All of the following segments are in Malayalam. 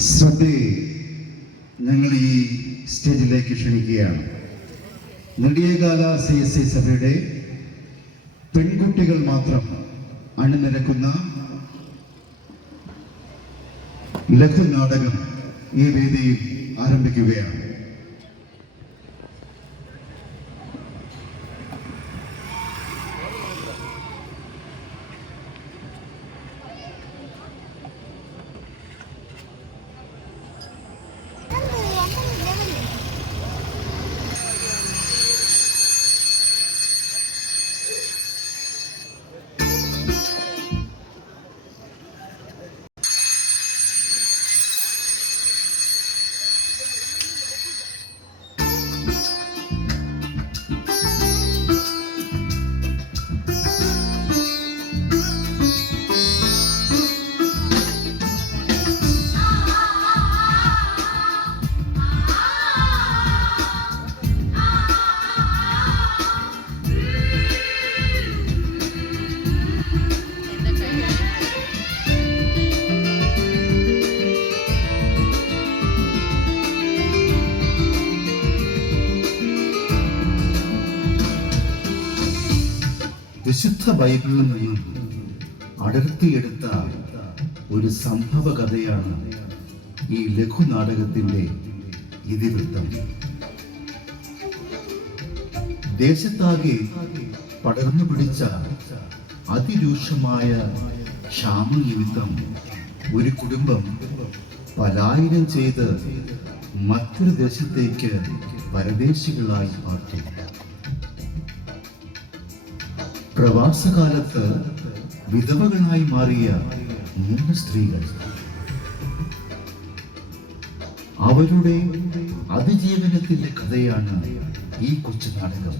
ശ്രദ്ധയെ ഞങ്ങൾ ഈ സ്റ്റേജിലേക്ക് ക്ഷണിക്കുകയാണ്. നെടിയകാല CSI സഭയുടെ പെൺകുട്ടികൾ മാത്രം അണിനിരക്കുന്ന ലഘുനാടകം ഈ വേദിയിൽ ആരംഭിക്കുകയാണ്. വിശുദ്ധ ബൈബിളിൽ നിന്നും അടർത്തിയെടുത്ത ഒരു സംഭവ കഥയാണ് ഈ ലഘുനാടകത്തിന്റെ ഇതിവൃത്തം. ദേശത്താകെ പടർന്നു പിടിച്ച അതിരൂക്ഷമായ ക്ഷാമനിമിത്തം ഒരു കുടുംബം പലായനം ചെയ്ത് മറ്റൊരു ദേശത്തേക്ക് പരദേശികളായി മാറ്റി. പ്രവാസകാലത്ത് വിധവകളായി മാറിയ 3 സ്ത്രീകൾ, അവരുടെ അതിജീവനത്തിന്റെ കഥയാണ് ഈ കൊച്ചു നാടകം.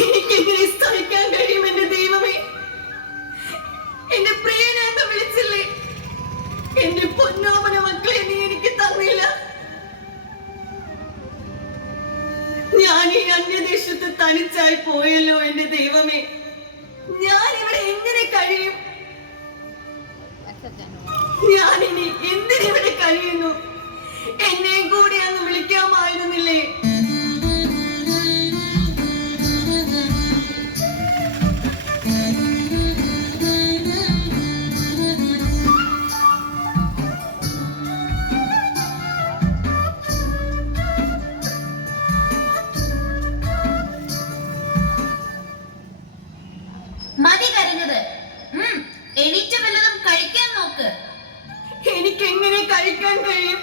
എനിക്കെങ്ങനെ സഹിക്കാൻ കഴിയും? എന്റെ ദൈവമേ, എന്റെ പ്രിയനെ എന്ന് വിളിച്ചില്ലേ? എന്റെ പൊന്നോമന മക്കളെ നീ എനിക്ക് തന്നില്ല. ഞാൻ ഈ അന്യദേശത്ത് തനിച്ചായി പോയല്ലോ എന്റെ ദൈവമേ. ഞാൻ ഇവിടെ എങ്ങനെ കഴിയും? ഞാൻ ഇനി എന്തിനിവിടെ കഴിയുന്നു? എന്നെ കൂടെ അന്ന് വിളിക്കാമായിരുന്നില്ലേ? മതി കരഞ്ഞത്. എണീറ്റ് വല്ലതും കഴിക്കാൻ നോക്ക്. എനിക്കെങ്ങനെ കഴിക്കാൻ കഴിയും?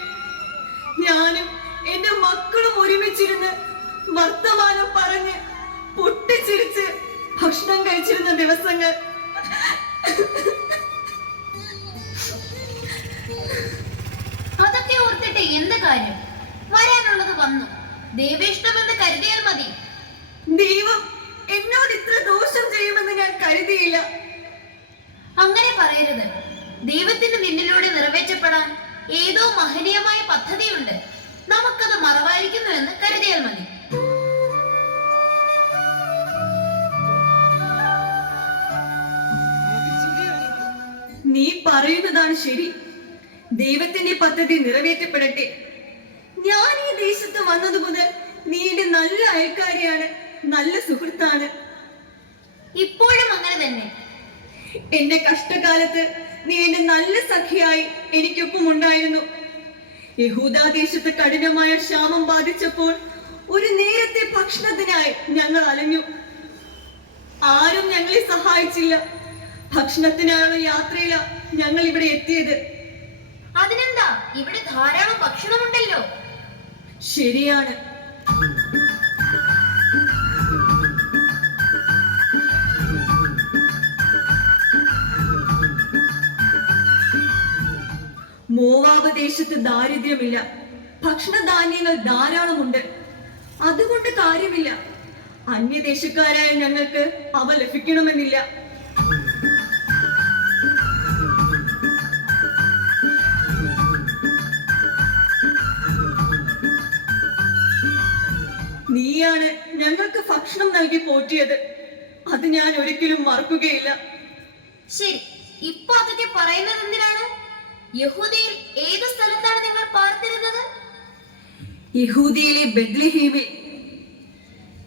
ഞാനും എന്റെ മക്കളും ഒരുമിച്ചിരുന്ന് വർത്തമാനം പറഞ്ഞ് പൊട്ടിച്ചിരിച്ച് ഭക്ഷണം കഴിച്ചിരുന്ന ദിവസങ്ങൾ. അതൊക്കെ ഓർത്തിട്ട് എന്ത് കാര്യം? വരാനുള്ളത് വന്നു. ദൈവേഷ്ടമെന്ന് കരുതിയാൽ മതി. ദൈവം എന്നോട് ഇത്ര ദോഷം ചെയ്യുമെന്ന് ഞാൻ കരുതിയില്ല. അങ്ങനെ പറയരുത്. ദൈവത്തിന് നിന്നിലൂടെ നിറവേറ്റപ്പെടാൻ ഏതോ മഹനീയമായ പദ്ധതിയുണ്ട്. നമുക്കത് മറവായിരിക്കുന്നു എന്ന് കരുതിയാൽ മതി. നീ പറയുന്നതാണ് ശരി. ദൈവത്തിന്റെ പദ്ധതി നിറവേറ്റപ്പെടട്ടെ. ഞാൻ ഈ ദേശത്ത് വന്നത് മുതൽ നല്ല അയൽക്കാരിയാണ്, നല്ല സുഹൃത്താണ്. ഇപ്പോഴും അങ്ങനെ തന്നെ. എന്റെ കഷ്ടകാലത്ത് നീ എന്റെ നല്ല സഖിയായി എനിക്കൊപ്പം ഉണ്ടായിരുന്നു. യഹൂദാദേശത്ത് കഠിനമായ ക്ഷാമം ബാധിച്ചപ്പോൾ ഒരു നേരത്തെ ഭക്ഷണത്തിനായി ഞങ്ങൾ അലഞ്ഞു. ആരും ഞങ്ങളെ സഹായിച്ചില്ല. ഭക്ഷണത്തിനായുള്ള യാത്രയില ഞങ്ങൾ ഇവിടെ എത്തിയത്. അതിനെന്താ, ഇവിടെ ധാരാളം ഭക്ഷണമുണ്ടല്ലോ. ശരിയാണ്. മോവാബ് ദേശത്ത് ദാരിദ്ര്യമില്ല, ഭക്ഷണധാന്യങ്ങൾ ധാരാളമുണ്ട്. അതുകൊണ്ട് കാര്യമില്ല. അന്യദേശക്കാരായ ഞങ്ങൾക്ക് അവ ലഭിക്കണമെന്നില്ല. നീയാണ് ഞങ്ങൾക്ക് ഭക്ഷണം നൽകി പോറ്റിയത്. അത് ഞാൻ ഒരിക്കലും മറക്കുകയില്ല. ശരി, ഇപ്പൊ അതൊക്കെ പറയുന്നത് എന്തിനാണ്? യഹൂദയിൽ ഏത് സ്ഥലത്താണ് നിങ്ങൾ പാർത്തിരുന്നത്? യഹൂദിയിലെ ബെത്ലഹേമിൽ.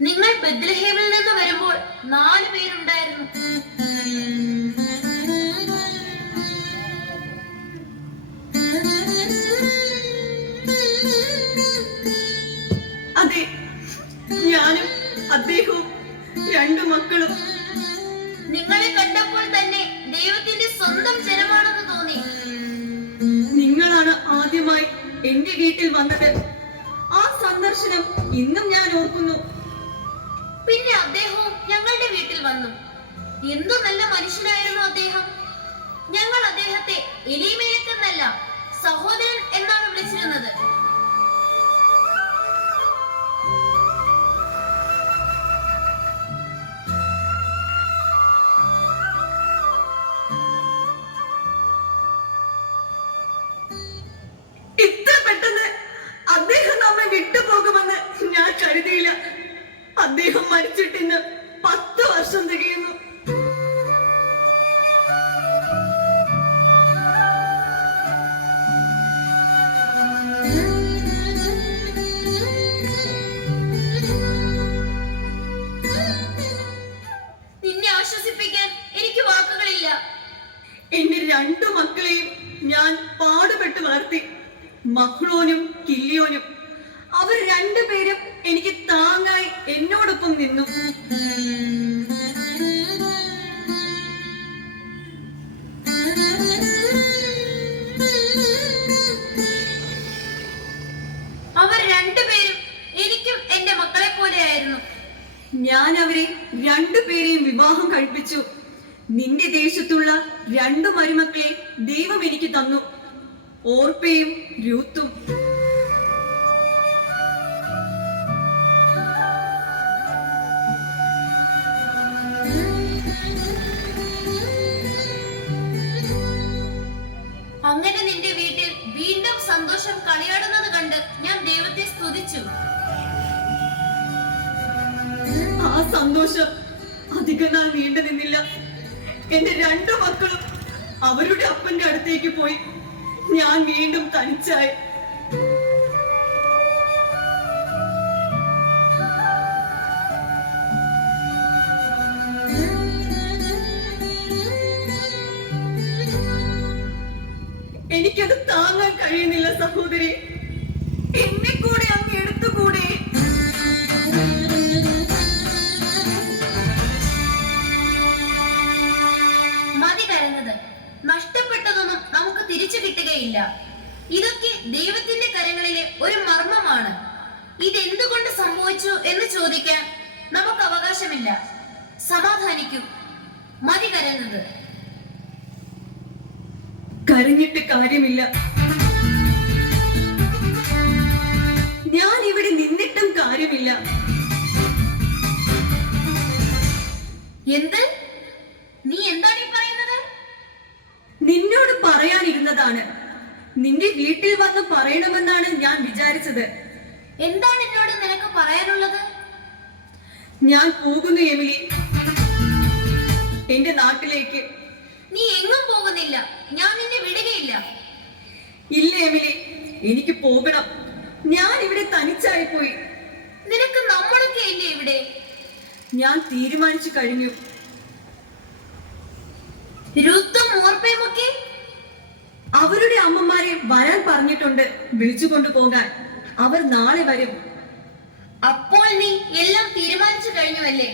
നിങ്ങൾ ബെത്ലഹേമിൽ നിന്ന് വരുമ്പോൾ 4 പേരുണ്ടായിരുന്നു. അതെ, ഞാനും അദ്ദേഹവും 2 മക്കളും. നിങ്ങളെ കണ്ടപ്പോൾ തന്നെ ദൈവത്തിന്റെ സ്വന്തം ജനമാണെന്ന് തോന്നി. നിങ്ങളാണ് ആദ്യമായി എന്റെ വീട്ടിൽ വന്നത്. ആ സന്ദർശനം ഇന്നും ഞാൻ ഓർക്കുന്നു. പിന്നെ അദ്ദേഹവും ഞങ്ങളുടെ വീട്ടിൽ വന്നു. എന്തു നല്ല മനുഷ്യനായിരുന്നു അദ്ദേഹം. ഞങ്ങൾ അദ്ദേഹത്തെ എലീമേലെക്ക് എന്നല്ല, സഹോദരൻ എന്നാണ് വിളിച്ചിരുന്നത്. ഇത്ര പെട്ടെന്ന് അദ്ദേഹം നമ്മെ വിട്ടുപോകുമെന്ന് ഞാൻ കരുതിയില്ല. അദ്ദേഹം മരിച്ചിട്ടിന്ന് 10 വർഷം തികയുന്നു. നിന്നെ ആശ്വസിപ്പിക്കാൻ എനിക്ക് വാക്കുകളില്ല. എന്റെ 2 മക്കളെയും ഞാൻ പാടുപെട്ട് വളർത്തി. മഹ്ലോനും കില്യോനും. അവർ 2 പേരും എനിക്ക് താങ്ങായി എന്നോടൊപ്പം നിന്നു. അവർ 2 പേരും എനിക്കും എന്റെ മക്കളെ പോലെയായിരുന്നു. ഞാൻ അവരെ 2 പേരെയും വിവാഹം കഴിപ്പിച്ചു. നിന്റെ ദേശത്തുള്ള 2 മരുമക്കളെ ദൈവം എനിക്ക് തന്നു, ഓർപ്പയും രൂത്തും. അങ്ങനെ നിന്റെ വീട്ടിൽ വീണ്ടും സന്തോഷം കളിയാടുന്നത് കണ്ട് ഞാൻ ദൈവത്തെ സ്തുതിച്ചു. ആ സന്തോഷം അധികനാൾ നീണ്ടു നിന്നില്ല. എന്റെ 2 മക്കളും അവരുടെ അപ്പന്റെ അടുത്തേക്ക് പോയി. ഞാൻ വീണ്ടും തനിച്ചായി. എനിക്കത് താങ്ങാൻ കഴിയുന്നില്ല സഹോദരി. എന്നെ കൂടെ അങ്ങ് എടുത്തുകൂടെ? മതി കരഞ്ഞത്. നഷ്ടപ്പെട്ടതൊന്നും നമുക്ക് തിരിച്ചു കിട്ടുകയില്ല. ഇതൊക്കെ ദൈവത്തിന്റെ കരങ്ങളിലെ ഒരു മർമ്മമാണ്. ഇതെന്തുകൊണ്ട് സംഭവിച്ചു എന്ന് ചോദിക്കാൻ നമുക്ക് അവകാശമില്ല. സമാധാനിക്കൂ. മതി കരഞ്ഞത്. കരഞ്ഞിട്ട് കാര്യമില്ല. ഞാൻ ഇവിടെ നിന്നിട്ടും കാര്യമില്ല. എന്ത്? നീ എന്താണ് ഈ പറയുന്നത്? നിന്നോട് പറയാനിരുന്നതാണ്. നിന്റെ വീട്ടിൽ വന്ന് പറയണമെന്നാണ് ഞാൻ വിചാരിച്ചത്. എന്താണ് എന്നോട് നിനക്ക് പറയാനുള്ളത്? ഞാൻ പോകുന്നു എമിലി, എന്റെ നാട്ടിലേക്ക്. നീ എങ്ങും പോകുന്നില്ല. ഞാൻ നിന്നെ വിടുകയില്ല. ഇല്ല എമിലി, എനിക്ക് പോകണം. ഞാൻ ഇവിടെ തനിച്ചായി പോയി. നിനക്ക് നമ്മൾ എവിടെ? ഞാൻ തീരുമാനിച്ചു കഴിഞ്ഞു. രൂത്തും ഓർപ്പയുമൊക്കെ അവരുടെ അമ്മമാരെ വരാൻ പറഞ്ഞിട്ടുണ്ട്, വിളിച്ചു കൊണ്ടുപോകാൻ. അവർ നാളെ വരും. അപ്പോൾ നീ എല്ലാം തീരുമാനിച്ചു കഴിഞ്ഞുവല്ലേ?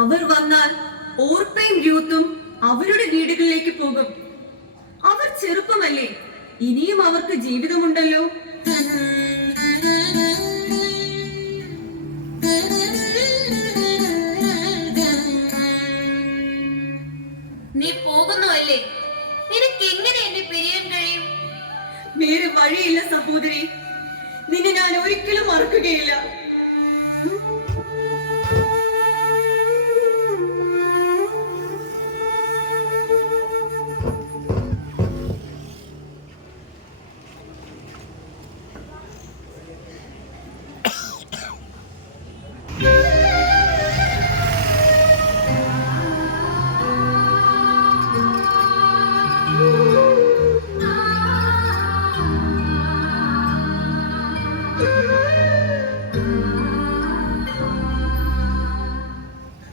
അവർ വന്നാൽ ഓർപ്പയും രൂത്തും അവരുടെ വീടുകളിലേക്ക് പോകും. അവർ ചെറുപ്പമല്ലേ, ഇനിയും അവർക്ക് ജീവിതമുണ്ടല്ലോ. നീ പോകുന്നുവല്ലേ? നിനക്ക് എങ്ങനെ എന്നെ പിരിയാൻ കഴിയും? വേറെ വഴിയില്ല സഹോദരി, നിന്നെ ഞാൻ ഒരിക്കലും മറക്കുകയില്ല.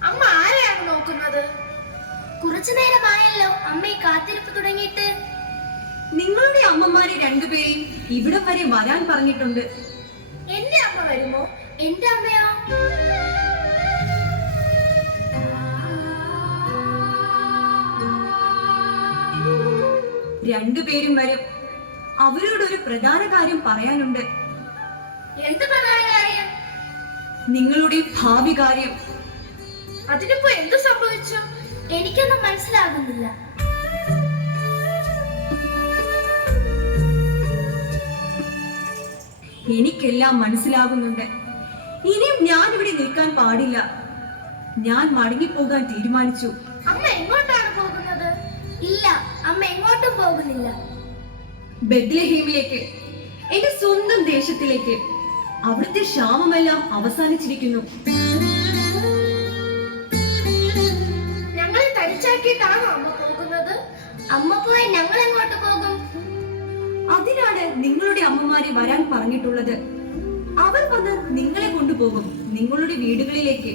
അമ്മ ആരെയാണ് നോക്കുന്നത്? കുറച്ചു നേരമായല്ലോ അമ്മ ഈ കാത്തിരിപ്പ് തുടങ്ങിയിട്ട്. നിങ്ങളുടെ അമ്മമാരെ രണ്ടുപേരെയും ഇവിടം വരെ വരാൻ പറഞ്ഞിട്ടുണ്ട്. എന്റെ അമ്മ വരുമോ? എന്റെ അമ്മയോ? രണ്ടുപേരും വരും. അവരോടൊരു പ്രധാന കാര്യം പറയാനുണ്ട്. എന്ത് പ്രധാന കാര്യം? നിങ്ങളുടെ ഭാവി കാര്യം. അതിനിപ്പോ എന്ത് സംഭവിച്ചു? എനിക്കൊന്നും മനസ്സിലാകുന്നില്ല. എനിക്കെല്ലാം മനസ്സിലാകുന്നുണ്ട്. ഇനിയും ഞാൻ ഇവിടെ നിൽക്കാൻ പാടില്ല. ഞാൻ മടങ്ങിപ്പോകാൻ തീരുമാനിച്ചു. അമ്മ എങ്ങോട്ടാണ് പോകുന്നത്? ഇല്ല, അമ്മ എങ്ങോട്ടും പോകുന്നില്ല. ബെത്ലഹേമിലേക്ക്, എന്റെ സ്വന്തം ദേശത്തിലേക്ക്. അവിടുത്തെ ക്ഷാമമെല്ലാം അവസാനിച്ചിരിക്കുന്നു. ഞങ്ങളെ തരിച്ചാക്കിയിട്ടാണോ അമ്മ പോകുന്നത്? അമ്മ പോയി ഞങ്ങൾ എങ്ങോട്ട് പോകും? അതിനാണ് നിങ്ങളുടെ അമ്മമാരെ വരാൻ പറഞ്ഞിട്ടുള്ളത്. അവർ വന്ന് നിങ്ങളെ കൊണ്ടുപോകും നിങ്ങളുടെ വീടുകളിലേക്ക്.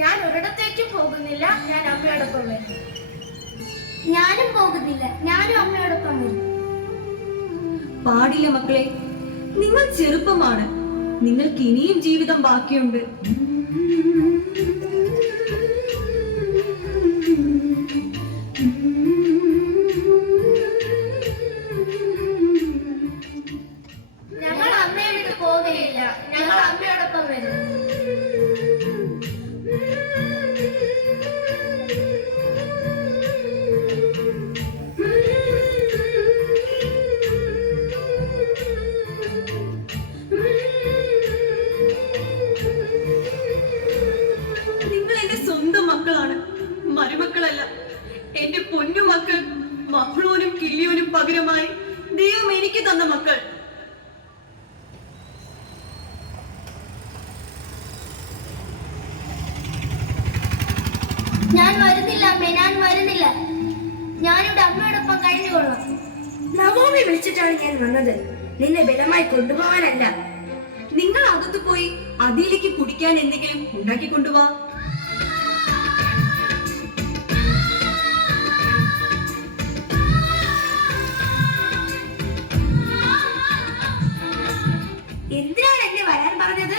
ഞാൻ ഒരിടത്തേക്കും പോകുന്നില്ല. ഞാൻ അമ്മയോടൊപ്പം വരും. ഞാനും പോകുന്നില്ല. ഞാനും അമ്മയോടൊപ്പം വരും. പാടില്ല മക്കളെ, നിങ്ങൾ ചെറുപ്പമാണ്. നിങ്ങൾക്ക് ഇനിയും ജീവിതം ബാക്കിയുണ്ട്. ഞങ്ങൾ അമ്മയെ വിട്ട് പോകുകയില്ല. ഞങ്ങൾ അമ്മയോടൊപ്പം വരും. നിങ്ങൾ എന്റെ സ്വന്തം മക്കളാണ്, മരുമക്കളല്ല. എന്റെ പൊന്നു മക്കൾ, മഹ്ളോനും കില്ലിയോനും പകരമായി ദൈവം എനിക്ക് തന്ന മക്കൾ. ഞാൻ വരുന്നില്ല അമ്മേ, ഞാൻ വരുന്നില്ല. ഞാനിവിടെ അമ്മയോടൊപ്പം കഴിഞ്ഞുകൊള്ളാം. നവോമി വിളിച്ചിട്ടാണ് ഞാൻ വന്നത്, നിന്നെ ബലമായി കൊണ്ടുപോകാനല്ല. നിങ്ങൾ അകത്ത് പോയി അതിലേക്ക് കുടിക്കാൻ എന്തെങ്കിലും ഉണ്ടാക്കി കൊണ്ടുപോവാ. എന്തിനാണ് എന്നെ വരാൻ പറഞ്ഞത്?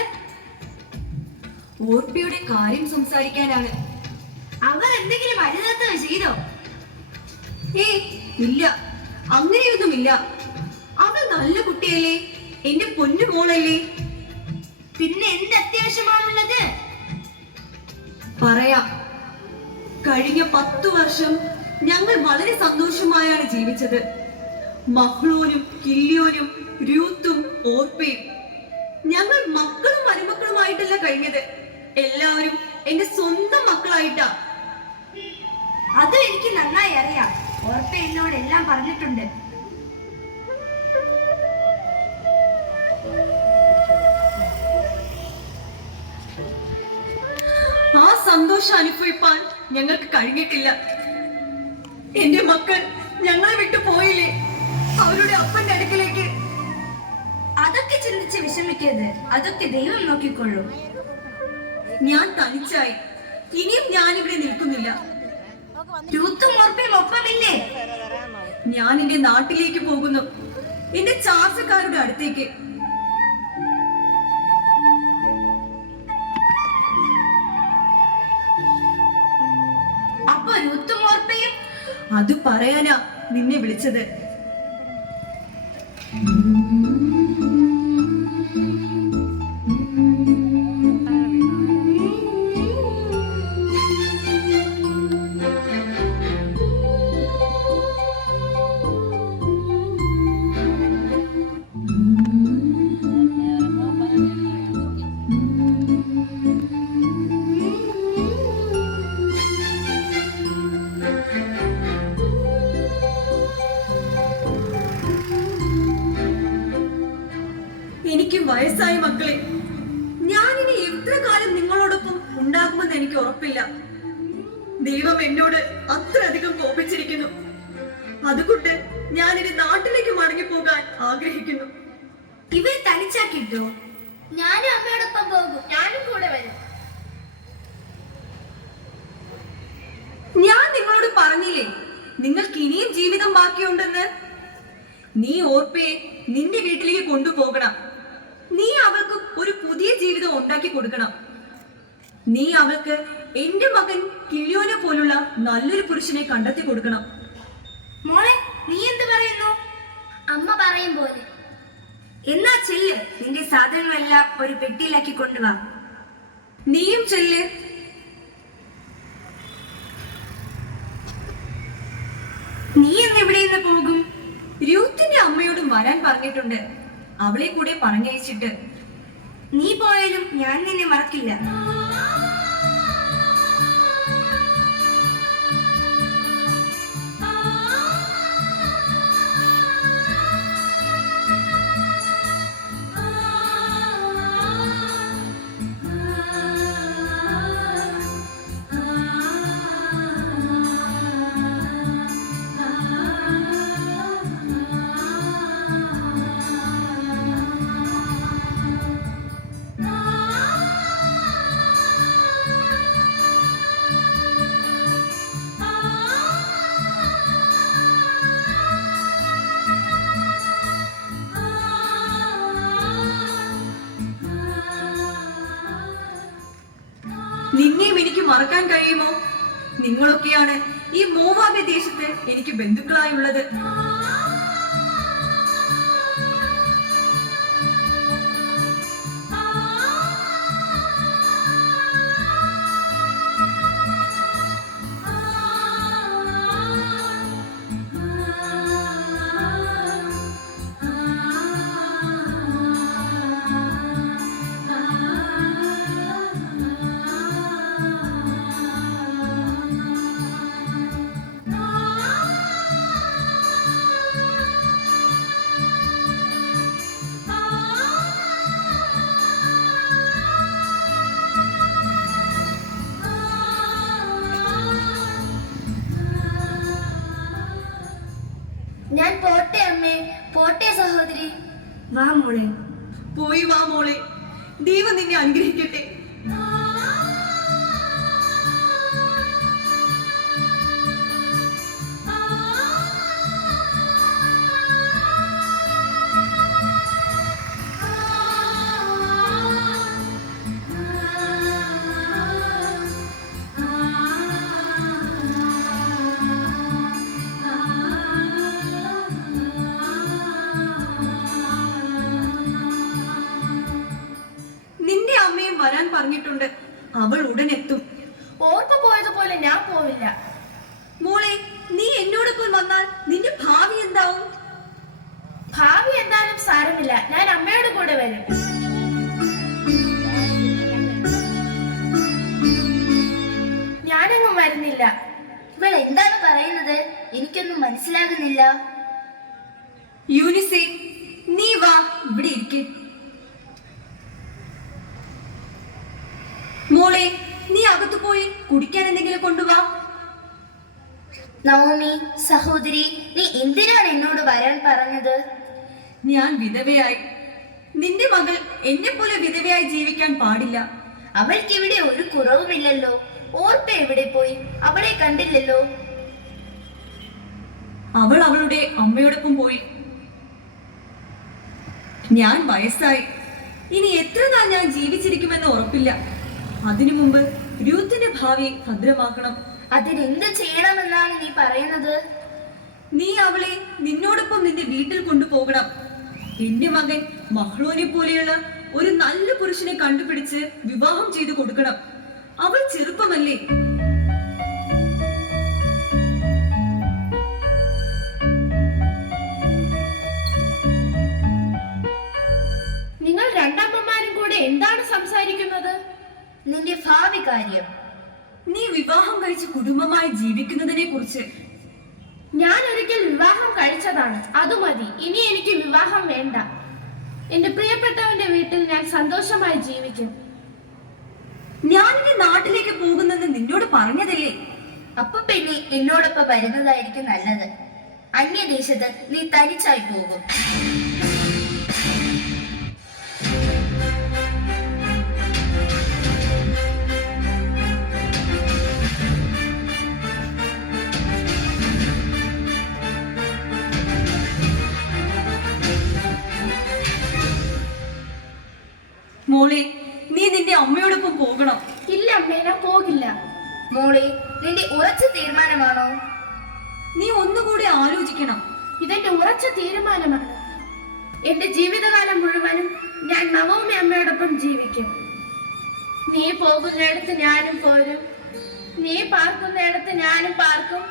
ഓർപ്പയുടെ കാര്യം സംസാരിക്കാനാണ്. അവർ എന്തെങ്കിലും അരുതാത്തത് ചെയ്തോ? ഇല്ല, അങ്ങനെയൊന്നുമില്ല. അവൾ നല്ല കുട്ടിയല്ലേ, എന്റെ പൊന്നു മോളല്ലേ. പിന്നെ എന്ത് അത്യാവശ്യമാണുള്ളത്? പറയാം. കഴിഞ്ഞ 10 വർഷം ഞങ്ങൾ വളരെ സന്തോഷമായാണ് ജീവിച്ചത്. മഹ്ളോനും കില്ലിയോനും രൂത്തും ഓർപ്പയും. ഞങ്ങൾ മക്കളും മരുമക്കളുമായിട്ടല്ല കഴിഞ്ഞത്, എല്ലാവരും എന്റെ സ്വന്തം മക്കളായിട്ടാ. അത് എനിക്ക് നന്നായി അറിയാം. ഓർപ്പ എന്നോട് എല്ലാം പറഞ്ഞിട്ടുണ്ട്. ആ സന്തോഷം അനുഭവിപ്പാൻ ഞങ്ങൾക്ക് കഴിഞ്ഞിട്ടില്ല. എന്റെ മക്കൾ ഞങ്ങളെ വിട്ടു പോയില്ലേ അവരുടെ അപ്പന്റെ അടുക്കിലേക്ക്. അതൊക്കെ ചിന്തിച്ച് വിഷമിക്കരുത്, അതൊക്കെ ദൈവം നോക്കിക്കൊള്ളൂ. ഞാൻ തനിച്ചായി, ഇനിയും ഞാനിവിടെ നിൽക്കുന്നില്ല. രൂത്തും ഓർപ്പയും ഒപ്പമില്ലേ? ഞാൻ എന്റെ നാട്ടിലേക്ക് പോകുന്നു, എന്റെ ചാർച്ചക്കാരുടെ അടുത്തേക്ക്. അപ്പൊ രൂത്തും ഓർപ്പയും? അത് പറയാനാ നിന്നെ വിളിച്ചത്. എനിക്ക് വയസ്സായി മക്കളെ, ഞാനിനി എത്ര കാലം നിങ്ങളോടൊപ്പം ഉണ്ടാകുമെന്ന് എനിക്ക് ഉറപ്പില്ല. ദൈവം എന്നോട് അത്രയധികം കോപിച്ചിരിക്കുന്നു. അതുകൊണ്ട് ഞാൻ ഇനി നാട്ടിലേക്ക് മടങ്ങി പോകാൻ ആഗ്രഹിക്കുന്നു. ഇവർ തനിച്ചാക്കിട്ടോ? ഞാനും അമ്മയോടൊപ്പം പോകും, ഞാനും കൂടെ വരും. ഞാൻ നിങ്ങളോട് പറഞ്ഞില്ലേ നിങ്ങൾക്ക് ഇനിയും ജീവിതം ബാക്കിയുണ്ടെന്ന്. നീ ഓർപ്പയെ നിന്റെ വീട്ടിലേക്ക് കൊണ്ടുപോകണം. നീ അവൾക്ക് ഒരു പുതിയ ജീവിതം ഉണ്ടാക്കി കൊടുക്കണം. നീ അവൾക്ക് എന്റെ മകൻ കിളിയോനെ പോലുള്ള നല്ലൊരു പുരുഷനെ കണ്ടെത്തി കൊടുക്കണം. മോളെ, നീ എന്ത് പറയുന്നു? അമ്മ പറയും പോലെ. എന്നാ ചെല്ല്, നിന്റെ സാധനങ്ങളെല്ലാം ഒരു പെട്ടിയിലാക്കി കൊണ്ടുവാ. നീയും ചെല്ല്. നീ എന്ന് എവിടെ നിന്ന് പോകും? രൂത്തിന്റെ അമ്മയോടും വരാൻ പറഞ്ഞിട്ടുണ്ട്. അവളെ കൂടെ പറഞ്ഞയച്ചിട്ട്. നീ പോയാലും ഞാൻ നിന്നെ മറക്കില്ല. നിന്നെയും എനിക്ക് മറക്കാൻ കഴിയുമോ? നിങ്ങളൊക്കെയാണ് ഈ മോവാബ് ദേശത്ത് എനിക്ക് ബന്ധുക്കളായുള്ളത്. ഞാൻ പോട്ടെ അമ്മേ, പോട്ടെ സഹോദരി. വാ മോളെ. പോയി വാ മോളെ, ദൈവം നിന്നെ അനുഗ്രഹിക്കട്ടെ. വരാൻ പറഞ്ഞിട്ടുണ്ട്. അവൾ ഉടൻ എത്തും. ഓർമ്മ പോയതുപോലെ ഞാൻ പോവില്ല. മോളെ, നീ എന്നോടൊപ്പം വന്നാൽ നിന്റെ ഭാവി എന്താവും? ഭാവി എന്തായാലും സാരമില്ല, ഞാൻ അമ്മയോട് കൂടെ വരും. ഞാനൊന്നും വരുന്നില്ല. ഇവൾ എന്താണ് പറയുന്നത്? എനിക്കൊന്നും മനസ്സിലാകുന്നില്ല. യൂനിസേ, നീ വാ, ഇവിടെ ഇരിക്കെ. മോളെ, നീ അകത്തു പോയി കുടിക്കാൻ എന്തെങ്കിലും കൊണ്ടുവാ. നവോമി സഹോദരി, നീ എന്തിനാണ് എന്നോട് വരാൻ പറഞ്ഞത്? ഞാൻ വിധവയായി. നിന്റെ മകൾ എന്നെ പോലെ വിധവയായി ജീവിക്കാൻ പാടില്ല. അവൾക്കിവിടെ ഒരു കുറവുമില്ലല്ലോ. ഓർപ്പ എവിടെ പോയി? അവളെ കണ്ടില്ലല്ലോ. അവൾ അവളുടെ അമ്മയോടൊപ്പം പോയി. ഞാൻ വയസ്സായി. ഇനി എത്ര നാൾ ഞാൻ ജീവിച്ചിരിക്കുമെന്ന് ഉറപ്പില്ല. അതിനു മുമ്പ് രൂത്തിന്റെ ഭാവി ഭദ്രമാക്കണം. അതിനെന്ത് ചെയ്യണമെന്നാണ് നീ പറയുന്നത്? നീ അവളെ നിന്നോടൊപ്പം നിന്റെ വീട്ടിൽ കൊണ്ടുപോകണം. എന്റെ മകൻ മഹ്ലോനെ പോലെയുള്ള ഒരു നല്ല പുരുഷനെ കണ്ടുപിടിച്ച് വിവാഹം ചെയ്തു കൊടുക്കണം. അവൾ ചെറുപ്പമല്ലേ. നിങ്ങൾ രണ്ടമ്മമാരും കൂടെ എന്താണ് സംസാരിക്കുന്നത്? നിന്റെ ഭാവി കാര്യം. നീ വിവാഹം കഴിച്ച് കുടുംബമായി ജീവിക്കുന്നതിനെ കുറിച്ച്. ഞാൻ ഒരിക്കൽ വിവാഹം കഴിച്ചതാണ്, അത് മതി. ഇനി എനിക്ക് വിവാഹം വേണ്ട. എന്റെ പ്രിയപ്പെട്ടവന്റെ വീട്ടിൽ ഞാൻ സന്തോഷമായി ജീവിക്കും. ഞാൻ എന്റെ നാട്ടിലേക്ക് പോകുന്നെന്ന് നിന്നോട് പറഞ്ഞതല്ലേ? അപ്പൊ പിന്നെ എന്നോടൊപ്പം വരുന്നതായിരിക്കും നല്ലത്. അന്യദേശത്ത് നീ തനിച്ചായി പോകും. മോളെ, നീ നിന്റെ അമ്മയോടൊപ്പം പോകണം. ഇല്ല അമ്മേ, ഞാൻ പോകില്ല. മോളെ, നിന്റെ ഉറച്ച തീരുമാനമാണോ? നീ ഒന്നുകൂടി ആലോചിക്കണം. ഇതെന്റെ ഉറച്ച തീരുമാനമാണ്. എന്റെ ജീവിതകാലം മുഴുവനും ഞാൻ നവോമി അമ്മയോടൊപ്പം ജീവിക്കും. നീ പോകുന്നിടത്ത് ഞാനും പോരും. നീ പാർക്കുന്നിടത്ത് ഞാനും പാർക്കും.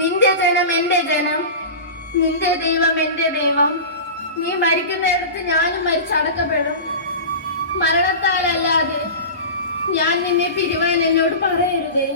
നിന്റെ ജനം എന്റെ ജനം, നിന്റെ ദൈവം എന്റെ ദൈവം. നീ മരിക്കുന്നിടത്ത് ഞാനും മരിച്ചടക്കപ്പെടും. മരണത്താലല്ലാതെ ഞാൻ നിന്നെ പിരിവാൻ എന്നോട് പറയരുതേ.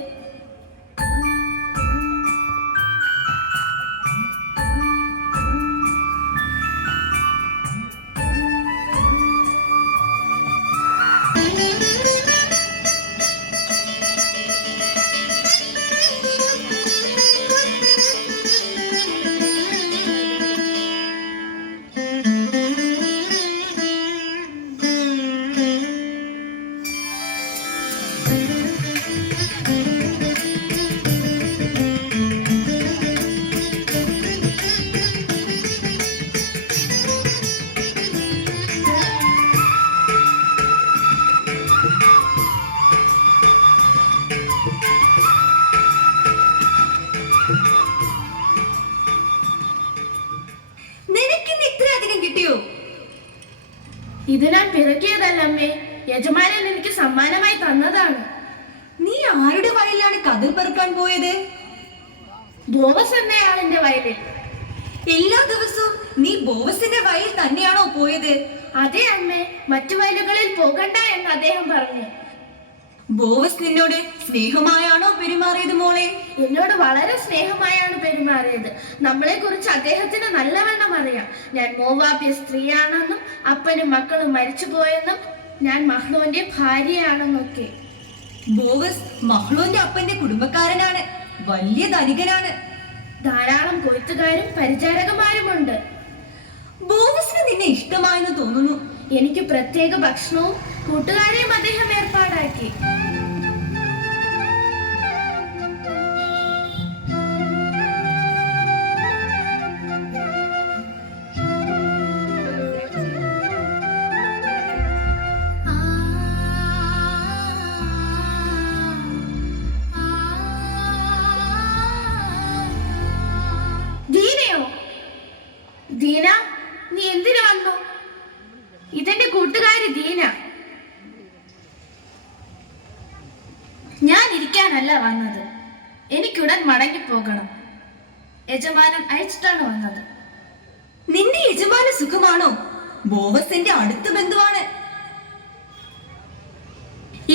നിനക്കിന്ന് ഇത്രയധികം കിട്ടിയോ? ഇത് ഞാൻ പിറക്കിയതല്ല അമ്മേ, യജമാനൻ എനിക്ക് സമ്മാനമായി തന്നതാണ്. നീ ആരുടെ വയലിലാണ് കതിർ പെറുക്കാൻ പോയത്? ബോവസ് എന്നയാളിന്റെ വയലിൽ. എല്ലാ ദിവസവും നീ ബോവസിന്റെ വയലിൽ തന്നെയാണോ പോയത്? അതെ അമ്മേ, മറ്റു വയലുകളിൽ പോകണ്ട എന്ന് അദ്ദേഹം പറഞ്ഞു. ബോവസ് നിന്നോട് സ്നേഹമായാണോ പെരുമാറിയത് മോളെ? എന്നോട് വളരെ സ്നേഹമായാണ് പെരുമാറിയത്. നമ്മളെ കുറിച്ച് അദ്ദേഹത്തിന് നല്ലവണ്ണം അറിയാം. ഞാൻ മോവാബ്യ സ്ത്രീയാണെന്നും അപ്പനും മക്കളും മരിച്ചുപോയെന്നും ഞാൻ മഹ്ലോന്റെ ഭാര്യയാണെന്നൊക്കെ. ബോവസ് മഹ്ലോന്റെ അപ്പന്റെ കുടുംബക്കാരനാണ്. വലിയ ധനികനാണ്. ധാരാളം കൊയ്ത്തുകാരും പരിചാരകന്മാരുമുണ്ട്. ബോവസിന് നിന്നെ ഇഷ്ടമായെന്ന് തോന്നുന്നു. എനിക്ക് പ്രത്യേക ഭക്ഷണവും കൂട്ടുകാരെയും അദ്ദേഹം ഏർപ്പാടാക്കി. ദീനയോ? ദീന, നീ എന്തിനു വന്നു? ഇതെന്റെ കൂട്ടുകാരി ദീന. ഞാൻ ഇരിക്കാനല്ല വന്നത്. എനിക്കുടൻ മടങ്ങിപ്പോകണം. യജമാനൻ അയച്ചിട്ടാണ് വന്നത്. നിന്റെ യജമാന സുഖമാണോ? ബോവസിന്റെ അടുത്ത ബന്ധുവാണ്.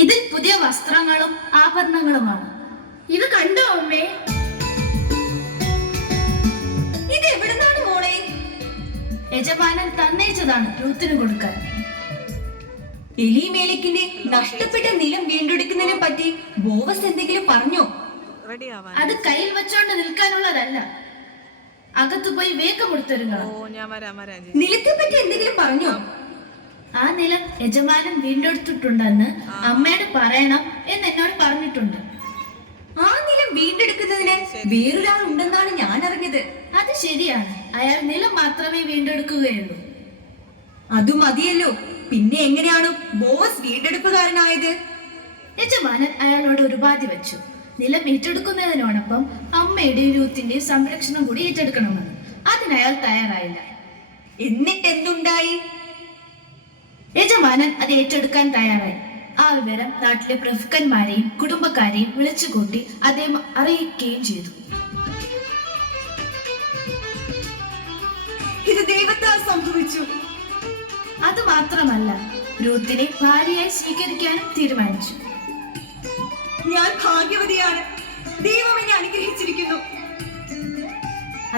ഇതിൽ പുതിയ വസ്ത്രങ്ങളും ആഭരണങ്ങളുമാണ്. ഇത് കണ്ടോ അമ്മേ? ഇത് എവിടുന്നാണ് മോളെ? യജമാനൻ തന്നയിച്ചതാണ് രൂത്തിന് കൊടുക്കാൻ. എലിമേലിക്കിന്റെ നഷ്ടപ്പെട്ട നിലം വീണ്ടെടുക്കുന്നതിനെ പറ്റി ബോവസ് എന്തെങ്കിലും പറഞ്ഞോ? അത് കയ്യിൽ വെച്ചോണ്ട് നിൽക്കാനുള്ളതല്ല. അകത്തു പോയി വേഗം കൊടുത്തൊരുങ്ങണം. നിലത്തെ പറ്റി എന്തെങ്കിലും പറഞ്ഞോ? ആ നിലം യജമാനൻ വീണ്ടെടുത്തിട്ടുണ്ടെന്ന് അമ്മയോട് പറയണം എന്ന് എന്നോട് പറഞ്ഞിട്ടുണ്ട്. ആ നിലം വീണ്ടെടുക്കുന്നതിന് വേറൊരാൾ ഉണ്ടെന്നാണ് ഞാൻ അറിഞ്ഞത്. അത് ശരിയാണ്. അയാൾ നിലം മാത്രമേ വീണ്ടെടുക്കുകയുള്ളൂ. അത് മതിയല്ലോ. പിന്നെ എങ്ങനെയാണ് ബോവസ് വീണ്ടെടുപ്പുകാരനായത്? യജമാനൻ അയാളോട് ഒരു ഉപാധി വെച്ചു. നിലം ഏറ്റെടുക്കുന്നതിനോടൊപ്പം അമ്മയുടെയും രൂത്തിന്റെയും സംരക്ഷണം കൂടി ഏറ്റെടുക്കണമെന്ന്. അതിനയാൾ തയ്യാറായില്ല. എന്നിട്ട് എന്തുണ്ടായി? യജമാനൻ അത് ഏറ്റെടുക്കാൻ തയ്യാറായി. ആ വിവരം നാട്ടിലെ പ്രഭുക്കന്മാരെയും കുടുംബക്കാരെയും വിളിച്ചുകൂട്ടി അദ്ദേഹം അറിയിക്കുകയും ചെയ്തു. ഇത് ദൈവത്താൽ സംഭവിച്ചു. അത് മാത്രമല്ല, രൂത്തിനെ ഭാര്യയായി സ്വീകരിക്കാനും തീരുമാനിച്ചു. ഞാൻ ഭാഗ്യവതിയാണ്. ദൈവം എന്നെ അനുഗ്രഹിച്ചിരിക്കുന്നു.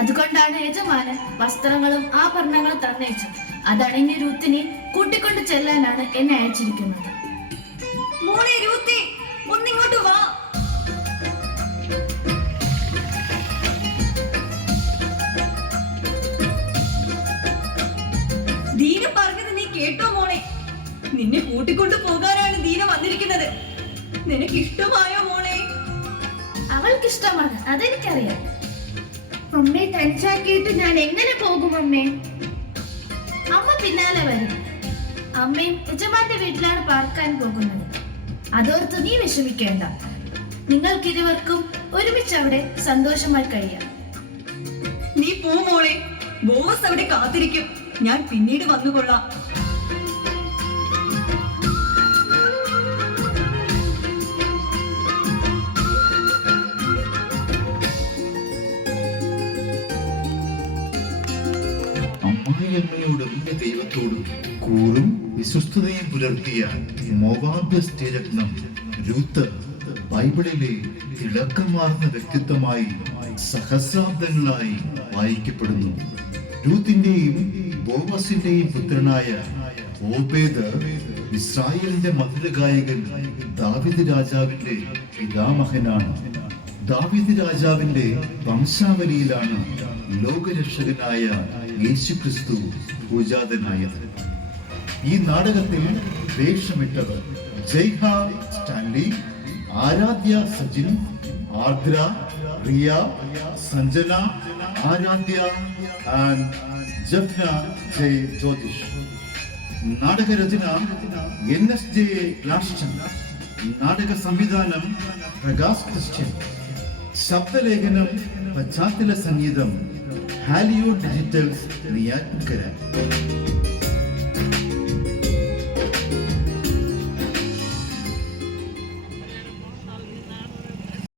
അതുകൊണ്ടാണ് യജമാനൻ വസ്ത്രങ്ങളും ആഭരണങ്ങളും തന്നയച്ചത്. അതണിഞ്ഞ രൂത്തിനെ കൂട്ടിക്കൊണ്ട് ചെല്ലാനാണ് എന്നെ അയച്ചിരിക്കുന്നത്. മോളെ രൂത്തി, ഒന്നിങ്ങോട്ട് വാ. ദീന പറഞ്ഞത് നീ കേട്ടോ മോളെ? നിന്നെ കൂട്ടിക്കൊണ്ടു പോകാനാണ് ദീന വന്നിരിക്കുന്നത്. നിനക്ക് ഇഷ്ടമായോ മോളെ? അവൾക്കിഷ്ടമാണ്, അതെനിക്കറിയാം. അമ്മയെ തനിച്ചാക്കിയിട്ട് ഞാൻ എങ്ങനെ പോകും അമ്മേ? അമ്മ പിന്നാലെ വരും. അമ്മയും യജമാന്റെ വീട്ടിലാണ് പാർക്കാൻ പോകുന്നത്. അതോർത്ത് നീ വിഷമിക്കേണ്ട. നിങ്ങൾക്കിരുവർക്കും ഒരുമിച്ച് അവിടെ സന്തോഷമായി കഴിയാം. നീ പോ മോളെ. ബോവസ് അവിടെ കാത്തിരിക്കും. ഞാൻ പിന്നീട് വന്നുകൊള്ളാം. അമ്മായിയമ്മയോടും ദൈവത്തോടും കൂറും വിശ്വസ്തതയും പുലർത്തിയ മോവാബ്യ സ്ത്രീരത്നം രൂത്ത് ബൈബിളിലെ തിളക്കമാർന്ന വ്യക്തിത്വമായി സഹസ്രാബ്ദങ്ങളായി വായിക്കപ്പെടുന്നു. രൂത്തിന്റെയും ബോവസിന്റെയും പുത്രനായ ഓബേദ് ഇസ്രായേലിന്റെ മധുരഗായകൻ ദാവീദ് രാജാവിന്റെ പിതാമഹനാണ്. ദാവീദ് രാജാവിന്റെ വംശാവലിയിലാണ് ലോകരക്ഷകനായ യേശുക്രിസ്തു പൂജാതനായത്. ഈ നാടകത്തിൽ വേഷമിട്ടവർ ജയ്ഹ സ്റ്റാൻലി, ആരാധ്യ സജിൻ, ആർദ്ര, റിയ, സഞ്ജന, ആരാധ്യ ആൻഡ് ജഫ്ന ജയ് ജ്യോതിഷ്. നാടകരചന NSJ രാഷ്ട്രം. നാടക സംവിധാനം പ്രകാശ് ക്രിസ്ത്യൻ. ശബ്ദലേഖനം പശ്ചാത്തല സംഗീതം ഹാലിയോ ഡിജിറ്റൽസ് നെയ്യാറ്റിൻകര.